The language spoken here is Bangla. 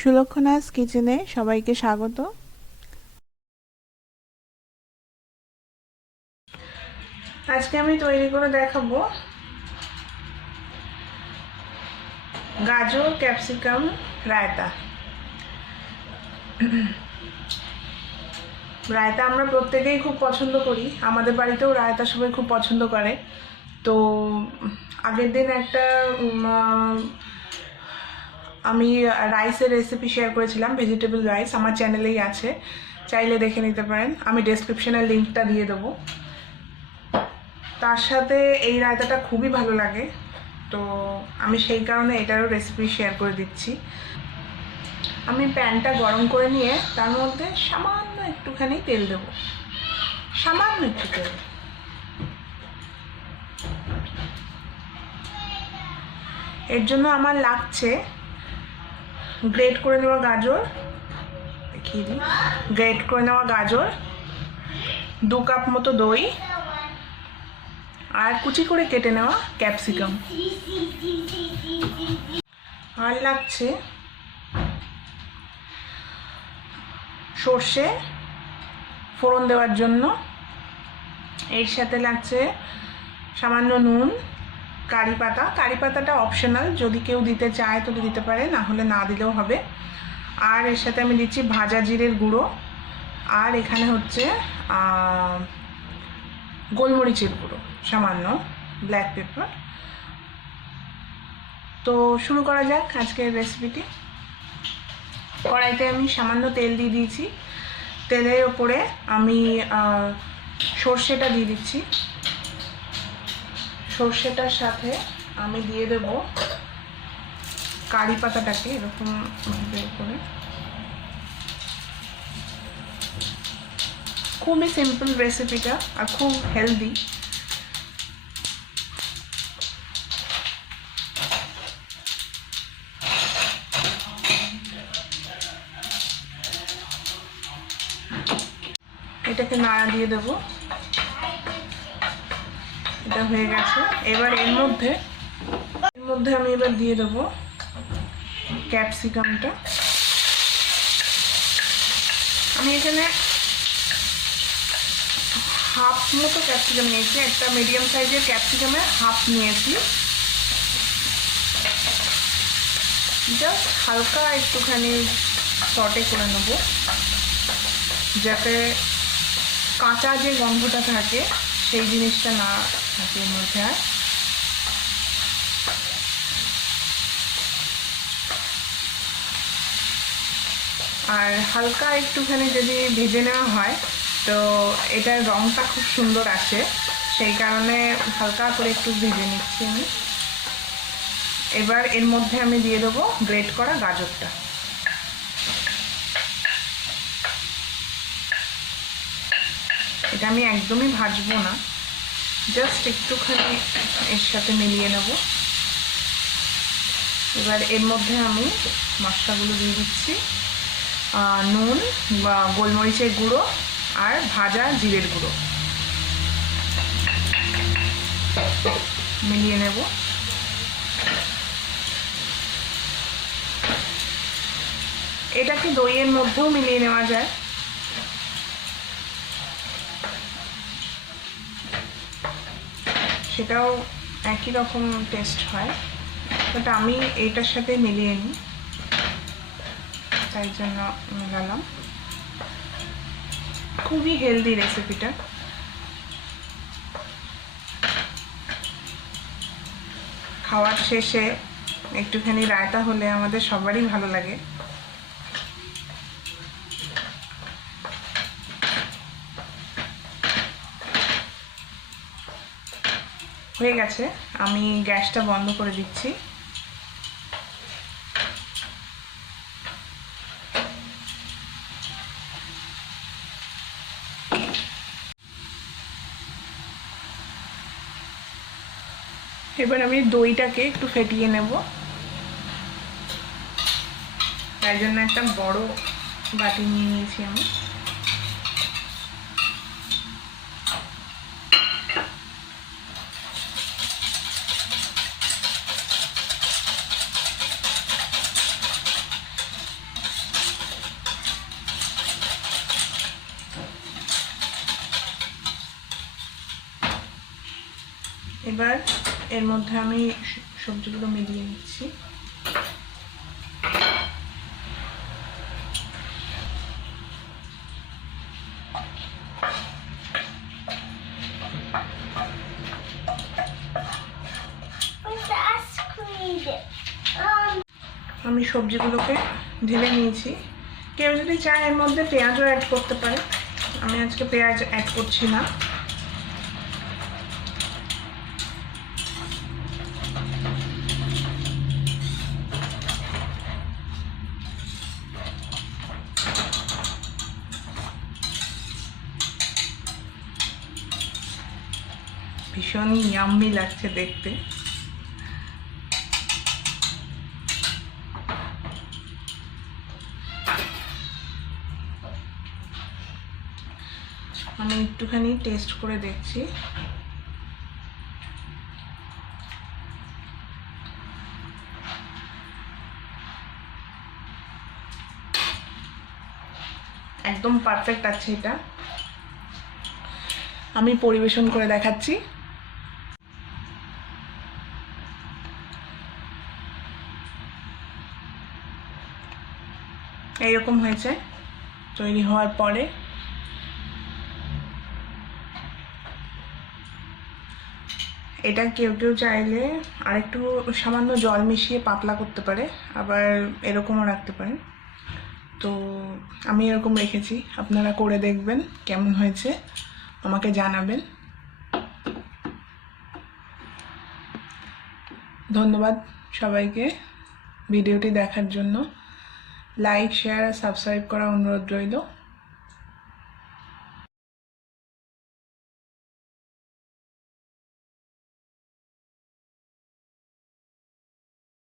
সুলক্ষণাস কিচেনে সবাইকে স্বাগত। আজকে আমি তৈরি করে দেখাবো গাজর ক্যাপসিকাম রায়তা। রায়তা আমরা প্রত্যেকেই খুব পছন্দ করি, আমাদের বাড়িতেও রায়তা সবাই খুব পছন্দ করে। তো আগের দিন একটা আমি রাইসের রেসিপি শেয়ার করেছিলাম, ভেজিটেবল রাইস, আমার চ্যানেলেই আছে, চাইলে দেখে নিতে পারেন। আমি ডেসক্রিপশনের লিঙ্কটা দিয়ে দেবো। তার সাথে এই রায়তাটা খুবই ভালো লাগে, তো আমি সেই কারণে এটারও রেসিপি শেয়ার করে দিচ্ছি। আমি প্যানটা গরম করে নিয়ে তার মধ্যে সামান্য একটুখানি তেল দেব, সামান্য একটু তেল। এর জন্য আমার লাগছে গ্রেট করে নেওয়া গাজর, দেখিয়ে দিই, গ্রেট করে নেওয়া গাজর, 2 কাপ মতো দই, আর কুচি করে কেটে নেওয়া ক্যাপসিকাম। আর লাগছে সর্ষে ফোড়ন দেওয়ার জন্য, এর সাথে লাগছে সামান্য নুন, কারি পাতা। কারি পাতাটা অপশনাল, যদি কেউ দিতে চায় তাহলে দিতে পারে, না হলে না দিলেও হবে। আর এর সাথে আমি দিচ্ছি ভাজা জিরের গুঁড়ো, আর এখানে হচ্ছে গোলমরিচের গুঁড়ো, সামান্য ব্ল্যাক পেপার। তো শুরু করা যাক আজকের রেসিপিটি। কড়াইতে আমি সামান্য তেল দিয়ে দিয়েছি, তেলের ওপরে আমি সর্ষেটা দিয়ে দিচ্ছি। সর্ষেটার সাথে আমি দিয়ে দেব কারি পাতাটাকে এরকম ভাবে করে। খুবই সিম্পল রেসিপিটা আর খুব হেলদি। এটাকে নাড়া দিয়ে দেব, এটা হয়ে গেছে। এবার এর মধ্যে আমি এবার দিয়ে দেব ক্যাপসিকামটা। আমি এখানে হাফ মতো ক্যাপসিকাম নিয়েছি, একটা মিডিয়াম সাইজের ক্যাপসিকামে হাফ নিয়েছি। জাস্ট হালকা একটুখানি সটে করে নেব, যাতে কাঁচা যে গন্ধটা থাকে সেই জিনিসটা না থাকে এর মধ্যে। আর হালকা একটুখানি যদি ভেজে নেওয়া হয় তো এটার রঙটা খুব সুন্দর আসে, সেই কারণে হালকা করে একটু ভেজে নিচ্ছি আমি। এবার এর মধ্যে আমি দিয়ে দেবো গ্রেট করা গাজরটা। এটা আমি একদমই ভাজবো না, জাস্ট একটুখানি এর সাথে মিলিয়ে নেব। এবার এর মধ্যে আমি মশলাগুলো দিয়ে দিচ্ছি, নুন বা গোলমরিচের গুঁড়ো আর ভাজা জিরের গুঁড়ো মিলিয়ে নেব। এটাকে দইয়ের মধ্যেও মিলিয়ে নেওয়া যায়, সেটাও একই রকম টেস্ট হয়, বাট আমি এইটার সাথে মিলিয়ে নিই, তাই জন্য মিলালাম। খুবই হেলদি রেসিপিটা। খাওয়ার শেষে একটুখানি রায়তা হলে আমাদের সবারই ভালো লাগে। হয়ে গেছে, আমি গ্যাসটা বন্ধ করে দিচ্ছি। এবার আমি দইটাকে একটু ফেটিয়ে নেব, তাই জন্য একটা বড় বাটি নিয়ে নিয়েছি আমি। এবার এর মধ্যে আমি সবজিগুলো মিলিয়ে নিচ্ছি। আমি সবজিগুলোকে ঢেলে নিয়েছি। কেউ যদি চায় এর মধ্যে পেঁয়াজও অ্যাড করতে পারে, আমি আজকে পেঁয়াজ অ্যাড করছি না। ভীষণ ইয়াম্মি লাগছে দেখতে। আমি একটুখানি টেস্ট করে দেখছি। একদম পারফেক্ট আছে এটা। আমি পরিবেশন করে দেখাচ্ছি। এইরকম হয়েছে তৈরি হওয়ার পরে। এটা কেউ কেউ চাইলে আরেকটু সামান্য জল মিশিয়ে পাতলা করতে পারে, আবার এরকমও রাখতে পারেন। তো আমি এরকম রেখেছি, আপনারা করে দেখবেন কেমন হয়েছে, আমাকে জানাবেন। ধন্যবাদ সবাইকে ভিডিওটি দেখার জন্য। লাইক, শেয়ার, সাবস্ক্রাইব করার অনুরোধ রইল।